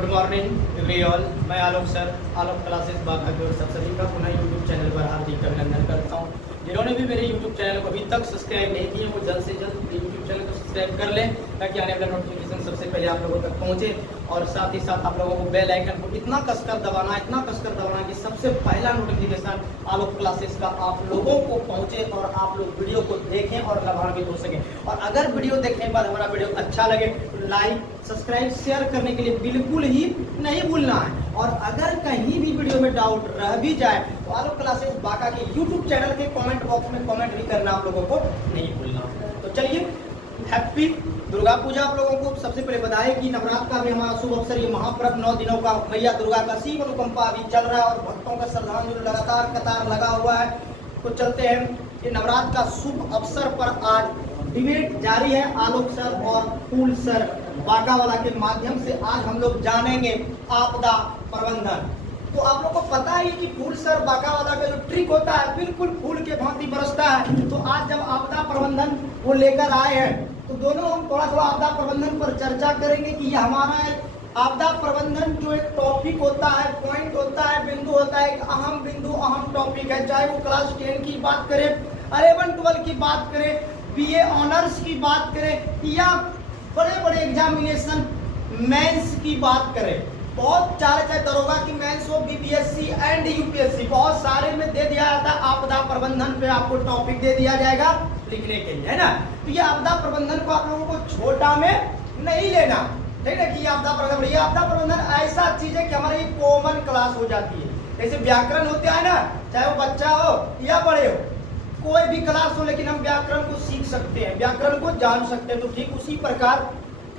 Good morning एवरीऑल। मैं आलोक sir, आलोक classes बाघा की ओर सब सभी का पुनः यूट्यूब चैनल पर हार्दिक अभिनंदन करता हूँ। जिन्होंने भी मेरे यूट्यूब चैनल को अभी तक सब्सक्राइब नहीं किए वो जल्द से जल्द यूट्यूब चैनल को सब्सक्राइब कर लें ताकि आने वाला नोटिफिकेशन सबसे पहले आप लोगों तक पहुँचे। और साथ ही साथ आप लोगों को बेल आइकन को इतना कसकर दबाना कि सबसे पहला नोटिफिकेशन आलोक क्लासेस का आप लोगों को पहुँचे और आप लोग वीडियो को देखें और लाभान्वित हो सकें। और अगर वीडियो देखने के बाद हमारा वीडियो अच्छा लगे तो लाइक सब्सक्राइब शेयर करने के लिए बिल्कुल ही नहीं भूलना है। और अगर कहीं भी वीडियो में डाउट रह भी जाए तो आलोक क्लासेस बाका के यूट्यूब चैनल के कमेंट बॉक्स में कमेंट भी करना आप लोगों को नहीं भूलना। तो चलिए, हैप्पी दुर्गा पूजा आप लोगों को सबसे पहले बधाई कि नवरात्र का भी हमारा शुभ अवसर, ये महापर्व 9 दिनों का मैया दुर्गा का शिव अनुकंपा अभी चल रहा है और भक्तों का श्रद्धांजलि लगातार कतार लगा हुआ है। तो चलते हैं, ये नवरात्र का शुभ अवसर पर आज डिबेट जारी है आलोक सर और फूल सर बाका वाला के माध्यम से। आज हम लोग जानेंगे आपदा प्रबंधन। तो आप लोग को पता है कि फूल सर बाका वाला का जो ट्रिक होता है बिल्कुल फूल के भांति बरसता है। तो आज जब आपदा प्रबंधन वो लेकर आए हैं तो दोनों हम थोड़ा आपदा प्रबंधन पर चर्चा करेंगे कि ये हमारा आपदा प्रबंधन जो एक टॉपिक होता है, पॉइंट होता है, बिंदु होता है, एक अहम बिंदु अहम टॉपिक है। चाहे वो क्लास 10 की बात करें, 11-12 की बात करें, बीए ऑनर्स की बात करें या बड़े बड़े एग्जामिनेशन मेंस की बात करें, बहुत चाहे दरोगा की मेंस हो, बीपीएससी एंड यूपीएससी, बहुत सारे में दे दिया जाता है आपदा प्रबंधन पे आपको टॉपिक दे दिया जाएगा लिखने के लिए, है ना। तो ये आपदा प्रबंधन को आप लोगों को छोटा में नहीं लेना, ठीक है कि आपदा प्रबंधन ऐसा चीज है कि हमारी कॉमन क्लास हो जाती है। जैसे व्याकरण होता है ना, चाहे वो बच्चा हो या बड़े हो, कोई भी क्लास हो, लेकिन हम व्याकरण को सीख सकते हैं, व्याकरण को जान सकते हैं। तो ठीक उसी प्रकार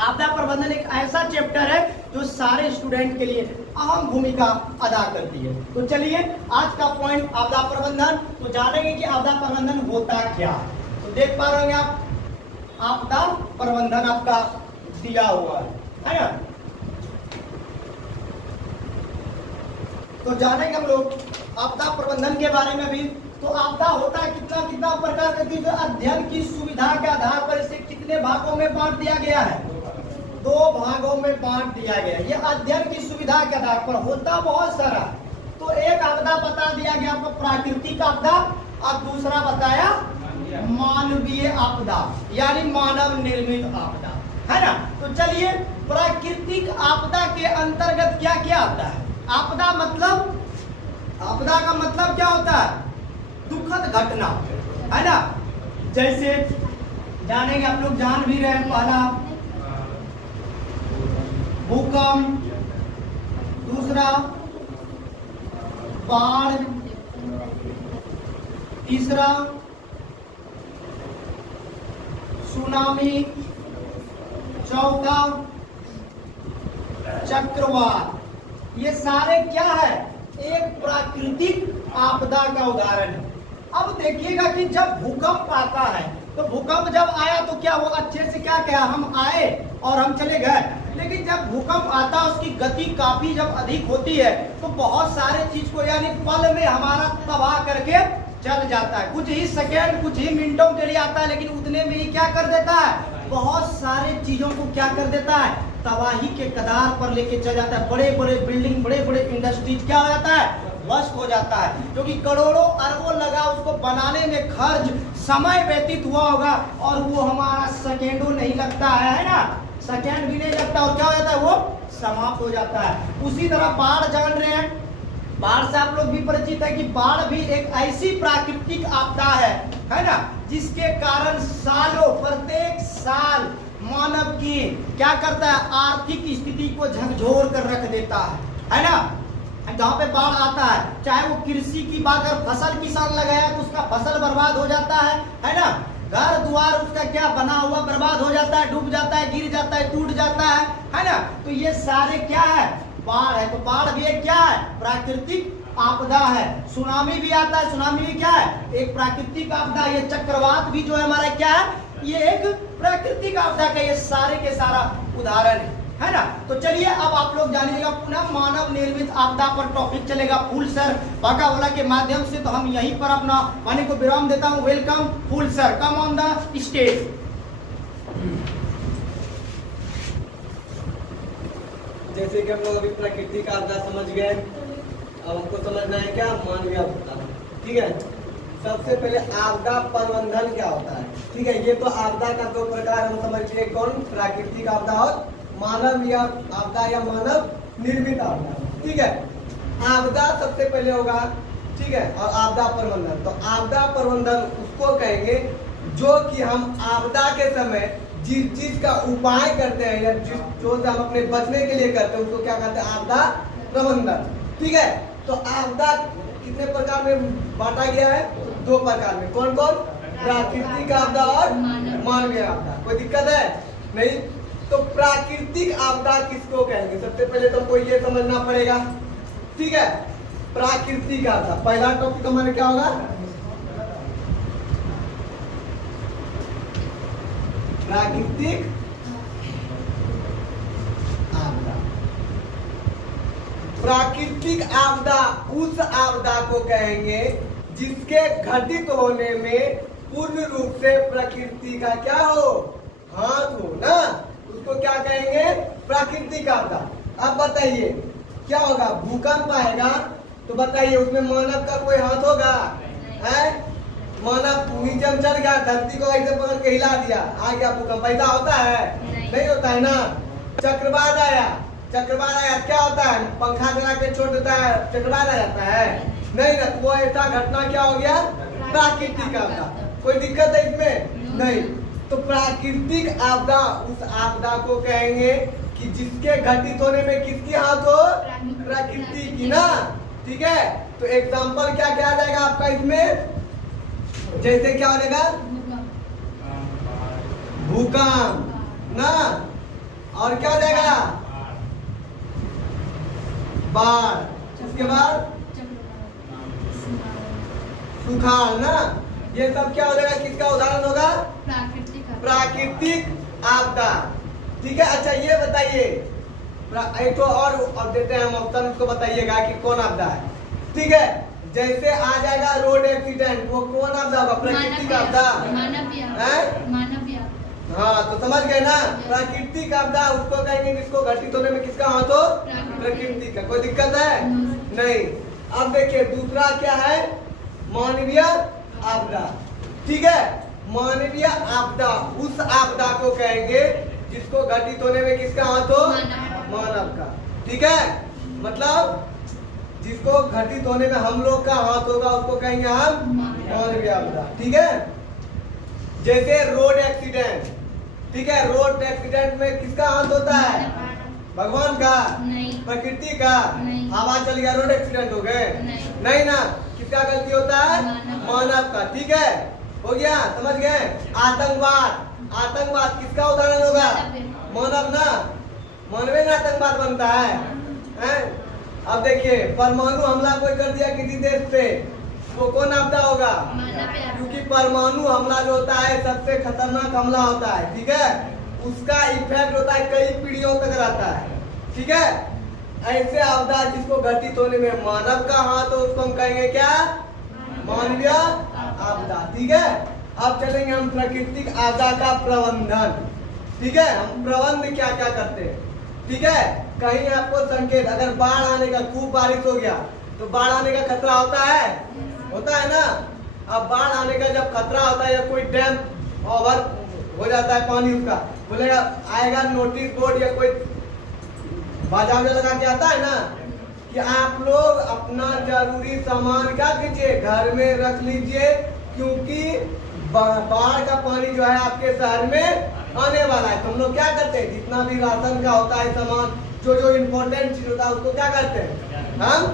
आपदा प्रबंधन एक ऐसा चैप्टर है जो सारे स्टूडेंट के लिए अहम भूमिका अदा करती है। तो चलिए, आज का पॉइंट आपदा प्रबंधन। तो जानेंगे कि आपदा प्रबंधन होता क्या है। तो देख पा रहे होंगे आप, आपदा प्रबंधन आपका दिया हुआ है ना। तो जानेंगे हम लोग आपदा प्रबंधन के बारे में भी। तो आपदा होता है कितना प्रकार का, जो अध्ययन की सुविधा के आधार पर इसे कितने भागों में बांट दिया गया है, 2 भागों में बांट दिया गया। ये अध्ययन की सुविधा के आधार पर होता बहुत सारा। तो एक आपदा बता दिया गया आपको प्राकृतिक आपदा और दूसरा बताया मानवीय आपदा यानी मानव निर्मित आपदा, है ना। तो चलिए, प्राकृतिक आपदा के अंतर्गत क्या क्या आता है। आपदा का मतलब क्या होता है, दुखद घटना, है ना। जैसे जानेंगे, आप लोग जान भी रहे हैं, पहला भूकंप, दूसरा बाढ़, तीसरा सुनामी, चौथा चक्रवात। ये सारे क्या है, एक प्राकृतिक आपदा का उदाहरण है। अब देखिएगा कि जब भूकंप आता है तो भूकंप जब आया तो क्या वो अच्छे से क्या हम आए और हम चले गए, लेकिन जब भूकंप आता है उसकी गति काफी जब अधिक होती है तो बहुत सारे चीज को यानी पल में हमारा तबाह करके चल जाता है। कुछ ही सेकेंड, कुछ ही मिनटों के लिए आता है, लेकिन उतने में ही क्या कर देता है, बहुत सारे चीजों को क्या कर देता है, तबाही के कगार पर लेके चल जाता है। बड़े बड़े बिल्डिंग, बड़े बड़े इंडस्ट्रीज क्या हो जाता है, ध्वस्त हो जाता है, क्योंकि करोड़ों अरबों लगा उसको बनाने में खर्च, समय व्यतीत हुआ होगा और वो हमारा सेकेंडों नहीं लगता है ना, सेकेंड भी नहीं लगता और क्या हो जाता है, वो समाप्त हो जाता है। उसी तरह बाढ़ जान रहे हैं, बाढ़ से आप लोग भी परिचित है कि बाढ़ भी एक ऐसी प्राकृतिक आपदा है ना, जिसके कारण सालों, प्रत्येक साल मानव की क्या करता है, आर्थिक स्थिति को झकझोर कर रख देता है ना। जहाँ पे बाढ़ आता है, चाहे वो कृषि की बात, अगर फसल किसान लगाया तो उसका फसल बर्बाद हो जाता है ना। घर द्वार उसका क्या बना हुआ बर्बाद हो जाता है, डूब जाता है, गिर जाता है, टूट जाता है ना। तो ये सारे क्या है, बाढ़ है। तो बाढ़ भी एक क्या है, प्राकृतिक आपदा है। सुनामी भी आता है, सुनामी भी क्या है, एक प्राकृतिक आपदा। ये चक्रवात भी जो है हमारा क्या है, ये एक प्राकृतिक आपदा का ये सारे के सारा उदाहरण है ना। तो चलिए, अब आप लोग जानिएगा पुनः मानव निर्मित आपदा पर टॉपिक चलेगा फूल सर बाका वाला के माध्यम से। तो हम यहीं पर अपना वाणी को विराम देता हूं। Welcome Phool sir, come on the stage. जैसे कि हम लोग अभी प्राकृतिक आपदा समझ गए, अब हमको समझना है क्या मानवीय आपदा। ठीक है, सबसे पहले आपदा प्रबंधन क्या होता है। ठीक है, ये तो आपदा का दो प्रकार हम समझ गए, कौन, प्राकृतिक आपदा और मानवीय आपदा या मानव निर्मित आपदा। ठीक है, आपदा सबसे पहले होगा, ठीक है, और आपदा प्रबंधन। तो आपदा प्रबंधन उसको कहेंगे जो कि हम आपदा के समय जिस चीज का उपाय करते हैं या जिस जो हम अपने बचने के लिए करते हैं उसको क्या कहते हैं, आपदा प्रबंधन। ठीक है, तो आपदा कितने प्रकार में बांटा गया है, दो प्रकार में, कौन कौन, प्राकृतिक आपदा और मानवीय आपदा। कोई दिक्कत है नहीं। तो प्राकृतिक आपदा किसको कहेंगे, सबसे पहले तो हमको ये समझना पड़ेगा। ठीक है, प्राकृतिक आपदा, पहला टॉपिक हमारे क्या होगा, प्राकृतिक आपदा। प्राकृतिक आपदा उस आपदा को कहेंगे जिसके घटित होने में पूर्ण रूप से प्रकृति का क्या हो, हाथ हो ना, उसको क्या कहेंगे, प्राकृतिक आपदा। अब बताइए क्या होगा, भूकंप आएगा तो बताइए उसमें मानव का कोई हाथ होगा, है, मानव नीचे में चढ़ गया, धरती को ऐसे पकड़ के हिला दिया, आ गया भूकंप, ऐसा होता है, नहीं होता है ना। चक्रवात आया, चक्रवात आया क्या होता है, पंखा चला के छोड़ देता है, चक्रवात आ जाता है, नहीं ना, वो ऐसा घटना क्या हो गया, प्राकृतिक आपदा। कोई दिक्कत है इसमें, नहीं। तो प्राकृतिक आपदा उस आपदा को कहेंगे कि जिसके घटित होने में किसकी हाथ हो, प्रकृति की ना। ठीक है, तो एग्जाम्पल क्या क्या आ जाएगा आपका इसमें, जैसे क्या हो जाएगा, भूकंप ना, और क्या हो जाएगा, बाढ़, उसके बाद सुखाड़ ना, ये सब क्या हो जाएगा, किसका उदाहरण होगा, प्राकृतिक आपदा। ठीक है, अच्छा ये बताइए, एक तो और देते हैं हम ऑप्शन, उसको बताइएगा कि कौन आपदा है। ठीक है, जैसे आ जाएगा रोड एक्सीडेंट, वो कौन आपदा होगा, प्राकृतिक आपदा, हाँ, तो समझ गए ना, प्राकृतिक आपदा उसको कहेंगे जिसको घटित होने में किसका हाथ हो, प्रकृति का। कोई दिक्कत है नहीं। अब देखिए दूसरा क्या है, मानवीय आपदा। ठीक है, मानवीय आपदा उस आपदा को कहेंगे जिसको घटित होने में किसका हाथ हो, मानव का। ठीक है, मतलब जिसको घटित होने में हम लोग का हाथ होगा उसको कहेंगे हम मानवीय आपदा। ठीक है, जैसे रोड एक्सीडेंट। ठीक है, रोड एक्सीडेंट में किसका हाथ होता है, भगवान का, प्रकृति का, हवा चल गया रोड एक्सीडेंट हो गए, नहीं ना, किसका गलती होता है, मानव का। ठीक है, हो गया, समझ गए। आतंकवाद, आतंकवाद किसका उदाहरण होगा, मानव ना, मानवीय ना आतंकवाद बनता है। अब देखिए परमाणु हमला कोई कर दिया किसी देश पे, वो कौन आपदा होगा, क्योंकि परमाणु हमला जो होता है सबसे खतरनाक हमला होता है। ठीक है, उसका इफेक्ट होता है कई पीढ़ियों तक रहता है। ठीक है, ऐसे आपदा जिसको घटित होने में मानव का हाथ हो उसको हम कहेंगे क्या, मानवीय आपदा। ठीक है, अब चलेंगे हम प्राकृतिक आपदा का प्रबंधन। ठीक है, हम प्रबंध क्या क्या करते हैं। ठीक है, कहीं आपको संकेत, अगर बाढ़ आने का, खूब बारिश हो गया तो बाढ़ आने का खतरा होता है, होता है ना। अब बाढ़ आने का जब खतरा होता है या कोई डैम ओवर हो जाता है पानी, उसका बोलेगा, आएगा नोटिस बोर्ड या कोई बाजार में लगा के आता है ना कि आप लोग अपना जरूरी सामान क्या कीजिए, घर में रख लीजिए, क्योंकि बाढ़ का पानी जो है आपके शहर में आने वाला है। तो हम लोग क्या करते हैं, जितना भी राशन का होता है सामान, जो जो इम्पोर्टेंट चीज होता है उसको क्या करते हैं, हम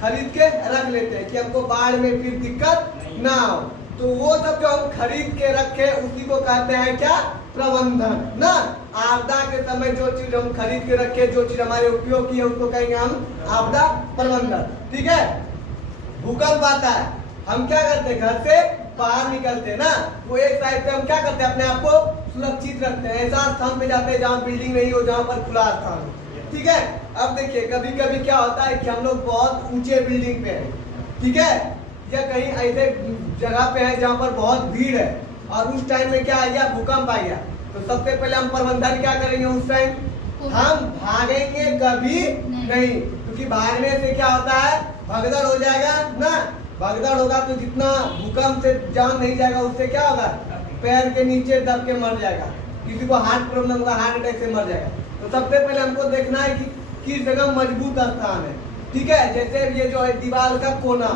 खरीद के रख लेते हैं कि हमको बाढ़ में फिर दिक्कत ना हो। तो वो सब जो हम खरीद के रखे उसी को कहते हैं क्या, प्रबंधन ना। आपदा के समय जो चीज हम खरीद के रखे, जो चीज हमारे उपयोग की है उसको कहेंगे हम आपदा प्रबंधन। ठीक है, भूकंप आता है, हम क्या करते हैं, घर से बाहर निकलते हैं ना, वो एक साइड पे हम क्या करते हैं, अपने आप को सुरक्षित रखते हैं, ऐसा स्थान पे जाते हैं जहाँ बिल्डिंग नहीं हो, जहाँ पर खुला स्थान हो। ठीक है, अब देखिए कभी कभी क्या होता है कि हम लोग बहुत ऊंचे बिल्डिंग पे हैं, ठीक है, या कहीं ऐसे जगह पे है जहाँ पर बहुत भीड़ है, और उस टाइम में क्या आ गया, भूकंप आ गया, तो सबसे पहले हम प्रबंधन क्या करेंगे उस टाइम, हम भागेंगे कभी नहीं, क्योंकि भागने से क्या होता है, भगदड़ हो जाएगा ना। भगदड़ होगा तो जितना भूकंप से जान नहीं जाएगा, उससे क्या होगा, पैर के नीचे दब के मर जाएगा। किसी को हार्ट प्रॉब्लम होगा, हार्ट अटैक से मर जाएगा। तो सबसे पहले हमको देखना है कि किस जगह मजबूत स्थान है, ठीक है। जैसे ये जो है दीवार का कोना,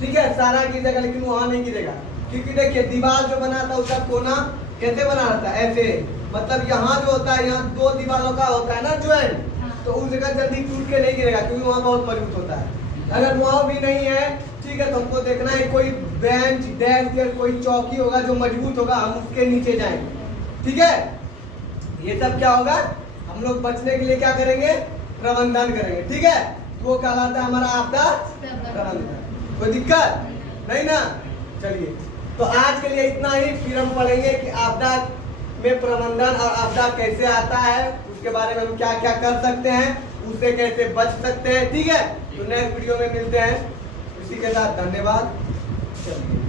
ठीक है, सारा गिरेगा लेकिन वहां नहीं गिरेगा, क्योंकि देखिए दीवार जो बना था उसका कोना कैसे बना रहता है, ऐसे, मतलब यहाँ जो होता है, यहाँ दो दीवारों का होता है ना ज्वाइंट, तो उस जगह जल्दी टूट के नहीं गिरेगा, क्योंकि वहाँ बहुत मजबूत होता है। अगर वहाँ भी नहीं है, ठीक है, तो हमको देखना है कोई बेंच, डेस्क या कोई चौकी होगा जो मजबूत होगा, हम उसके नीचे जाएंगे, ठीक है। ये सब क्या होगा, हम लोग बचने के लिए क्या करेंगे, प्रबंधन करेंगे, ठीक है। वो कहलाता है हमारा आपदा प्रबंधन। कोई दिक्कत नहीं ना। चलिए, तो आज के लिए इतना ही। फिर हम पढ़ेंगे कि आपदा में प्रबंधन और आपदा कैसे आता है, उसके बारे में हम क्या क्या कर सकते हैं, उससे कैसे बच सकते हैं, ठीक है। तो नेक्स्ट वीडियो में मिलते हैं। इसी के साथ धन्यवाद। चलिए।